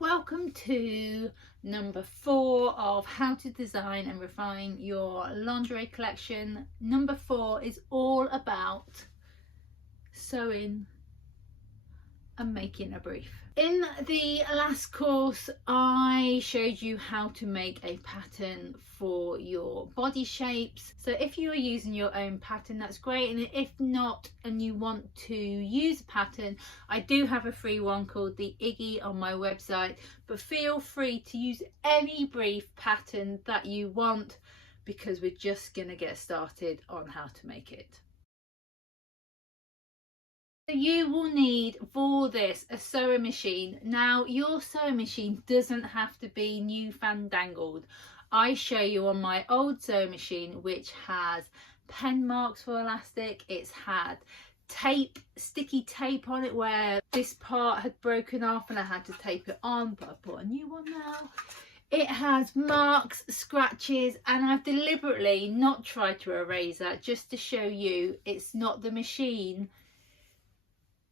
welcome to number 4 of how to design and refine your lingerie collection. Number 4 is all about sewing and making a brief. In the last course I showed you how to make a pattern for your body shapes, so if you are using your own pattern that's great, and if not and you want to use a pattern, I do have a free one called the Iggy on my website, but feel free to use any brief pattern that you want because we're just gonna get started on how to make it. You will need for this a sewing machine. Now your sewing machine doesn't have to be new fandangled. I show you on my old sewing machine which has pen marks for elastic. It's had tape, sticky tape on it where this part had broken off and I had to tape it on, but I've bought a new one now. It has marks, scratches, and I've deliberately not tried to erase that just to show you it's not the machine.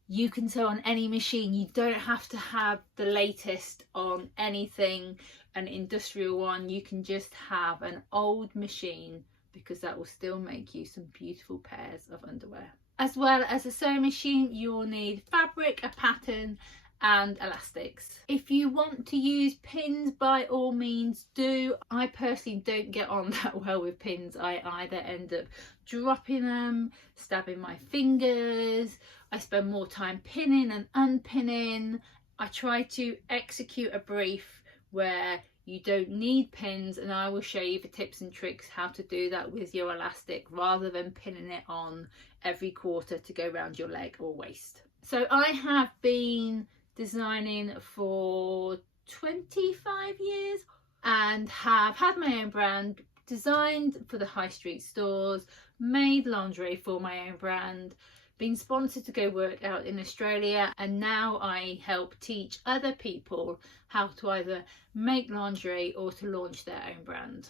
You can sew on any machine. You don't have to have the latest on anything, an industrial one. You can just have an old machine because that will still make you some beautiful pairs of underwear. As well as a sewing machine, you will need fabric, a pattern and elastics. If you want to use pins, by all means do. I personally don't get on that well with pins. I either end up dropping them, stabbing my fingers. I spend more time pinning and unpinning. I try to execute a brief where you don't need pins, and I will show you the tips and tricks how to do that with your elastic rather than pinning it on every quarter to go around your leg or waist. So I have been designing for 25 years and have had my own brand, designed for the high street stores, made lingerie for my own brand, been sponsored to go work out in Australia, and now I help teach other people how to either make lingerie or to launch their own brand.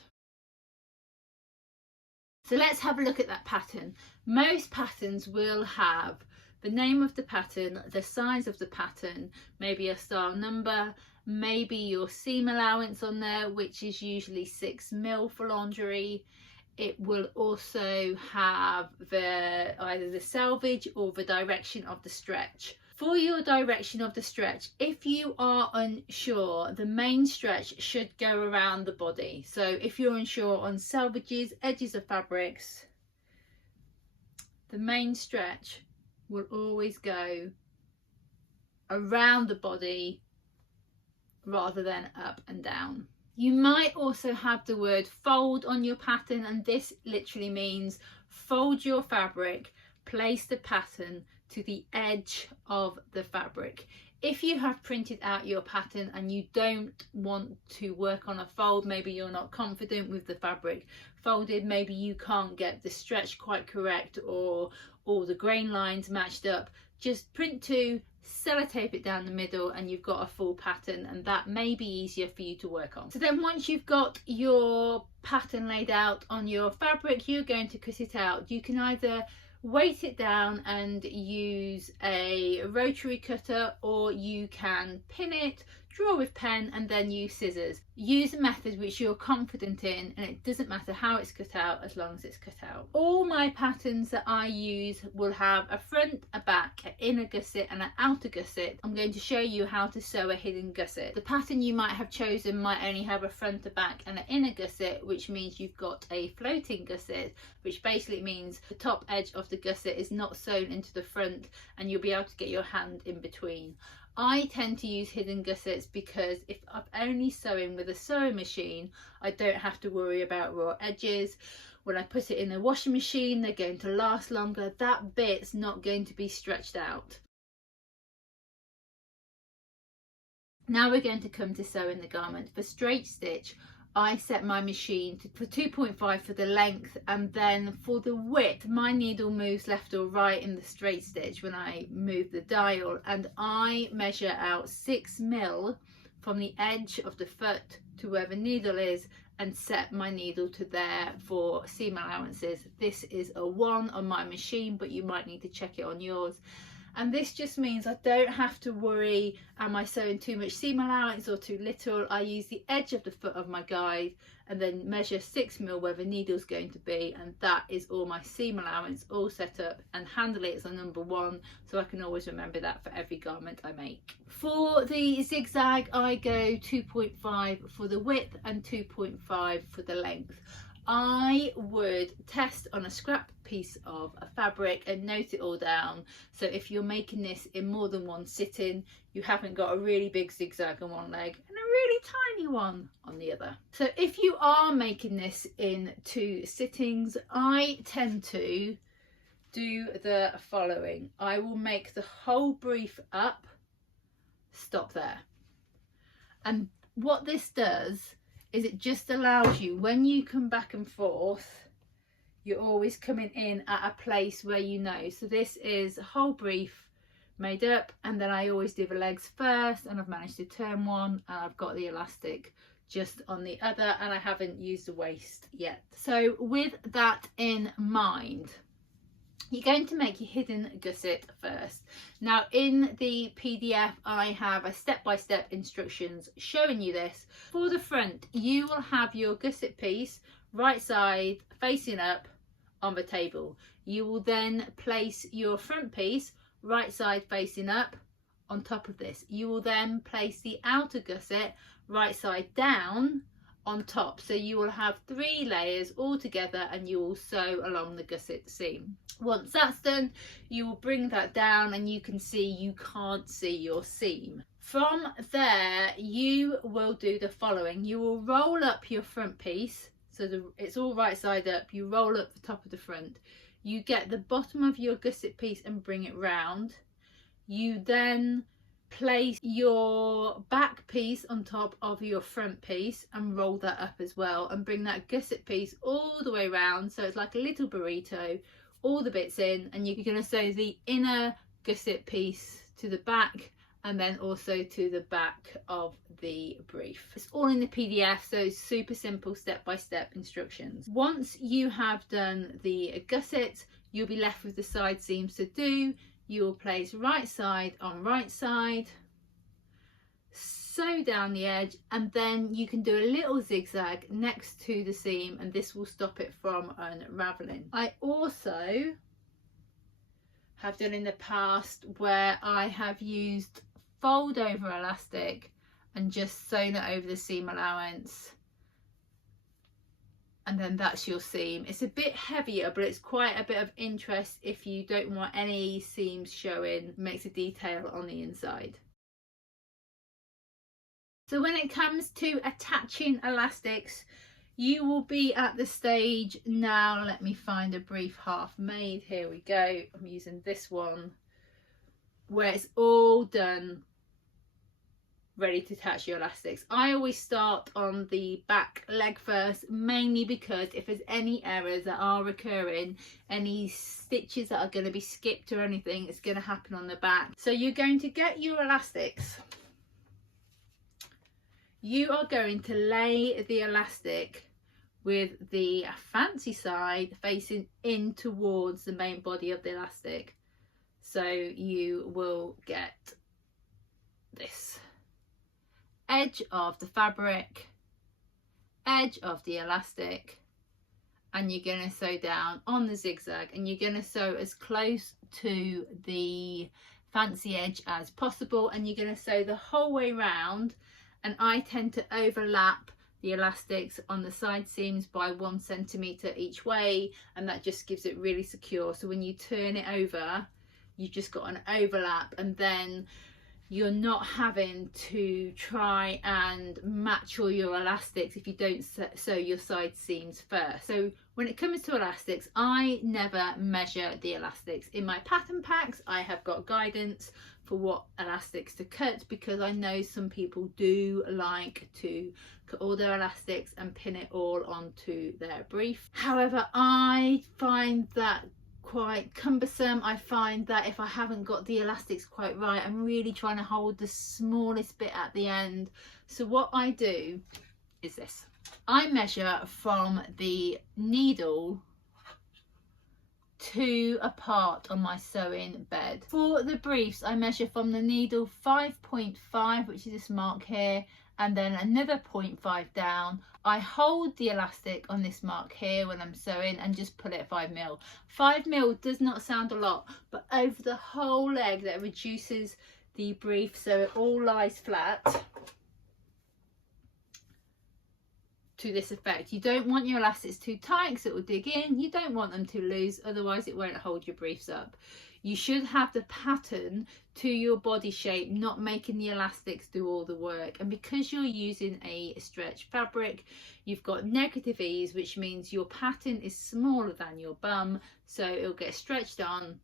So let's have a look at that pattern. Most patterns will have the name of the pattern, the size of the pattern, maybe a style number, maybe your seam allowance on there, which is usually 6mm for lingerie. It will also have either the selvage or the direction of the stretch. For your direction of the stretch, if you are unsure, the main stretch should go around the body. So if you're unsure on selvages, edges of fabrics, the main stretch will always go around the body rather than up and down. You might also have the word fold on your pattern, and this literally means fold your fabric, place the pattern to the edge of the fabric. If you have printed out your pattern and you don't want to work on a fold, maybe you're not confident with the fabric folded, maybe you can't get the stretch quite correct or the grain lines matched up, just print 2, sellotape it down the middle, and you've got a full pattern, and that may be easier for you to work on. So then once you've got your pattern laid out on your fabric, you're going to cut it out. You can either weight it down and use a rotary cutter, or you can pin it, draw with pen and then use scissors. Use a method which you're confident in, and it doesn't matter how it's cut out as long as it's cut out. All my patterns that I use will have a front, a back, an inner gusset and an outer gusset. I'm going to show you how to sew a hidden gusset. The pattern you might have chosen might only have a front, a back and an inner gusset, which means you've got a floating gusset, which basically means the top edge of the gusset is not sewn into the front and you'll be able to get your hand in between. I tend to use hidden gussets because if I'm only sewing with a sewing machine, I don't have to worry about raw edges. When I put it in the washing machine, they're going to last longer. That bit's not going to be stretched out. Now we're going to come to sewing the garment. For straight stitch, I set my machine for 2.5 for the length, and then for the width my needle moves left or right in the straight stitch when I move the dial, and I measure out 6mm from the edge of the foot to where the needle is and set my needle to there for seam allowances. This is a 1 on my machine, but you might need to check it on yours. And this just means I don't have to worry, am I sewing too much seam allowance or too little? I use the edge of the foot of my guide and then measure 6mm where the needle's going to be, and that is all my seam allowance all set up, and handle it as a number 1 so I can always remember that for every garment I make. For the zigzag, I go 2.5 for the width and 2.5 for the length. I would test on a scrap piece of a fabric and note it all down, so if you're making this in more than one sitting, you haven't got a really big zigzag on one leg and a really tiny one on the other. So if you are making this in 2 sittings, I tend to do the following. I will make the whole brief up, stop there, and what this does is it just allows you, when you come back and forth, you're always coming in at a place where you know. So this is a whole brief made up, and then I always do the legs first, and I've managed to turn one, and I've got the elastic just on the other, and I haven't used the waist yet. So with that in mind, you're going to make your hidden gusset first. Now in the PDF I have a step-by-step instructions showing you this. For the front, you will have your gusset piece right side facing up on the table. You will then place your front piece right side facing up on top of this. You will then place the outer gusset right side down on top, so you will have 3 layers all together, and you will sew along the gusset seam. Once that's done, you will bring that down, and you can see you can't see your seam. From there, you will do the following. You will roll up your front piece, so it's all right side up. You roll up the top of the front. You get the bottom of your gusset piece and bring it round. You then place your back piece on top of your front piece and roll that up as well, and bring that gusset piece all the way around, so it's like a little burrito, all the bits in, and you're going to sew the inner gusset piece to the back and then also to the back of the brief. It's all in the PDF, so super simple step-by-step instructions. Once you have done the gusset, you'll be left with the side seams to do. You will place right side on right side, sew down the edge, and then you can do a little zigzag next to the seam, and this will stop it from unraveling. I also have done in the past where I have used fold over elastic and just sewn it over the seam allowance, and then that's your seam. It's a bit heavier, but it's quite a bit of interest if you don't want any seams showing. Makes a detail on the inside. So when it comes to attaching elastics, you will be at the stage now. Let me find a brief half made. Here we go. I'm using this one where it's all done, ready to attach your elastics. I always start on the back leg first, mainly because if there's any errors that are recurring, any stitches that are going to be skipped or anything, it's going to happen on the back. So you're going to get your elastics. You are going to lay the elastic with the fancy side facing in towards the main body of the elastic. So you will get this edge of the fabric, edge of the elastic, and you're going to sew down on the zigzag, and you're going to sew as close to the fancy edge as possible, and you're going to sew the whole way round. And I tend to overlap the elastics on the side seams by 1 centimetre each way, and that just gives it really secure. So when you turn it over, you've just got an overlap, and then you're not having to try and match all your elastics if you don't sew your side seams first. So when it comes to elastics, I never measure the elastics. In my pattern packs, I have got guidance for what elastics to cut, because I know some people do like to cut all their elastics and pin it all onto their brief. However, I find that quite cumbersome. I find that if I haven't got the elastics quite right, I'm really trying to hold the smallest bit at the end. So what I do is this. I measure from the needle 2 apart on my sewing bed. For the briefs, I measure from the needle 5.5, which is this mark here, and then another 0.5 down. I hold the elastic on this mark here when I'm sewing and just pull it 5mm. 5mm does not sound a lot, but over the whole leg that reduces the brief so it all lies flat to this effect. You don't want your elastics too tight because it will dig in. You don't want them too loose, otherwise it won't hold your briefs up. You should have the pattern to your body shape, not making the elastics do all the work. And because you're using a stretch fabric, you've got negative ease, which means your pattern is smaller than your bum, so it'll get stretched on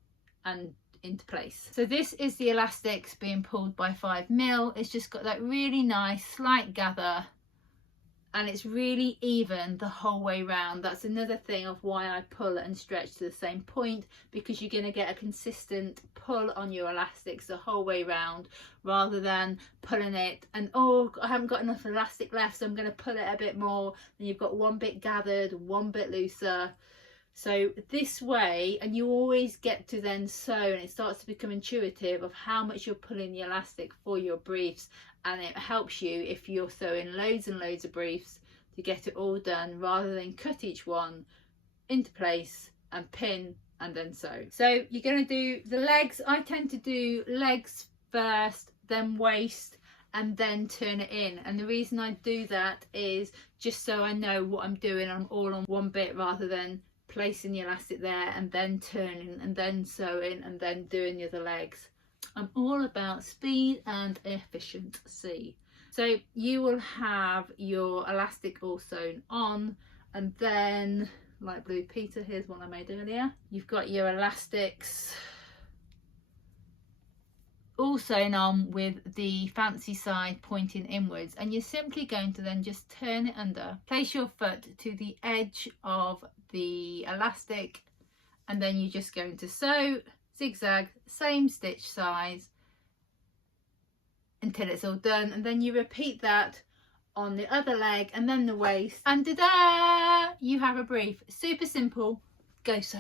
and into place. So this is the elastics being pulled by 5mm. It's just got that really nice slight gather, and it's really even the whole way round. That's another thing of why I pull and stretch to the same point, because you're going to get a consistent pull on your elastics the whole way round, rather than pulling it and, oh, I haven't got enough elastic left, so I'm going to pull it a bit more, and you've got one bit gathered, one bit looser. So this way, and you always get to then sew, and it starts to become intuitive of how much you're pulling the elastic for your briefs, and it helps you if you're sewing loads and loads of briefs to get it all done, rather than cut each one into place and pin and then sew. So you're going to do the legs. I tend to do legs first, then waist, and then turn it in. And the reason I do that is just so I know what I'm doing. I'm all on one bit, rather than placing the elastic there and then turning and then sewing and then doing the other legs. I'm all about speed and efficiency. So you will have your elastic all sewn on, and then light blue Peter, here's one I made earlier. You've got your elastics all sewn on with the fancy side pointing inwards, and you're simply going to then just turn it under, place your foot to the edge of the elastic, and then you're just going to sew zigzag, same stitch size until it's all done, and then you repeat that on the other leg and then the waist, and ta-da! You have a brief. Super simple. Go sew.